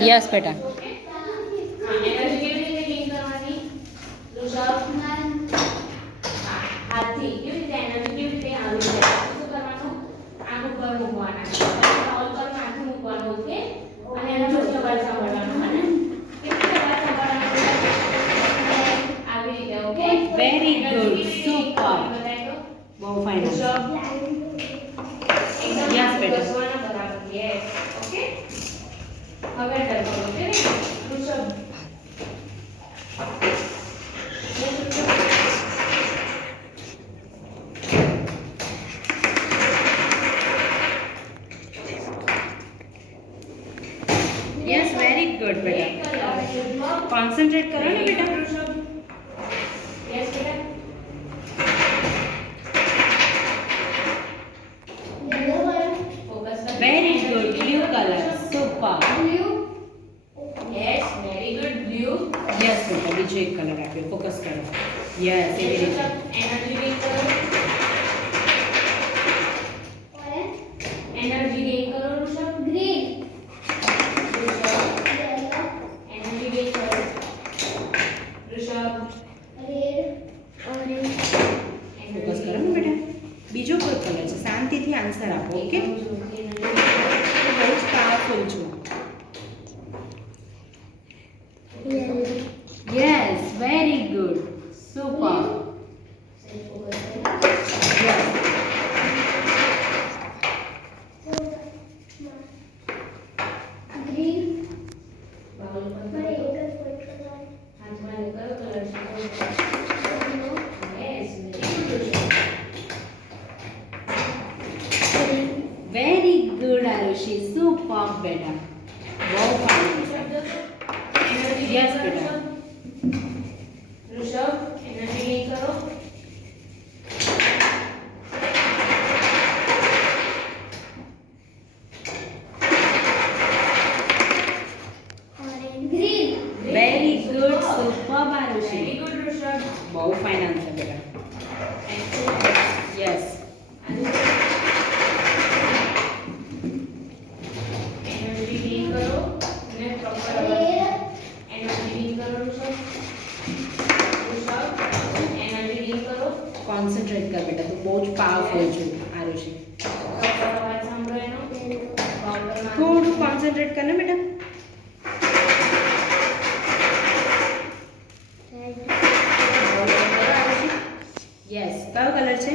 યસ બેટા. ઓકે હા એનર્જી કેવી રીતે ગેઇન કરવાની ઋષભ હાથથી કેવી રીતે એનર્જી કેવી રીતે આવી જાય શું કરવાનું આંખ ઉપર મૂકવાના ટોલ પર માથું મૂકવાનું ઓકે અને એનો પછી અવાજ સાંભળવાનો હને કેવી રીતે અવાજ સાંભળવાનો આવી રીતે ઓકે વેરી ગુડ, સુપર. બતાય તો બહુ ફાઇન. ઋષભ એકદમ Yes, બેટા. બસવાના બરાબર યસ ઓકે હવે ટ્રાય કરો ઓકે ઋષભ યસ વેરી ગુડ બેટા. કોન્સન્ટ્રેટ કરો ને બેટા. યસ બેટા ફોકસ કર very good, blue colour. Super. Yes very good blue yes બેટા, બીજો એક કલર આપ્યો. ફોકસ કરો. યસ, એવી રીતે. એનર્જી ગેઇન કરો એનર્જી ગેઇન કરો ઋષભ ઋષભ એનર્જી ગેઇન કરો ઋષભ ફોકસ કરો ને બેટા. બીજો કોઈ કલર છે, શાંતિથી આન્સર આપો. ઓકે, બહુ જ પાવરફુલ છું. Yes very good, super. Yes. Bowl પર હાથમાં કયો કલર છે yes very good Arushi, super બેટા. બહુ ફાઇન. એનર્જી Yes, બેટા. ઋષભ એનર્જી ગેઇન કરો very good, super Arushi. Very good Rishabh બહુ ફાઇન આન્સર બેટા. યસ. એનર્જી ગેઇન કરો અને પ્રોપર એનર્જી ગેઇન કરો ઋષભ એનર્જી ગેઇન કરો કોન્સન્ટ્રેટ કર બેટા, તું બહુ જ પાવરફુલ છું આરુષી. પ્રોપર અવાજ સાંભળો એનો બાઉલ પર થોડું કોન્સન્ટ્રેટ કર ને બેટા. યસ, કયો કલર છે?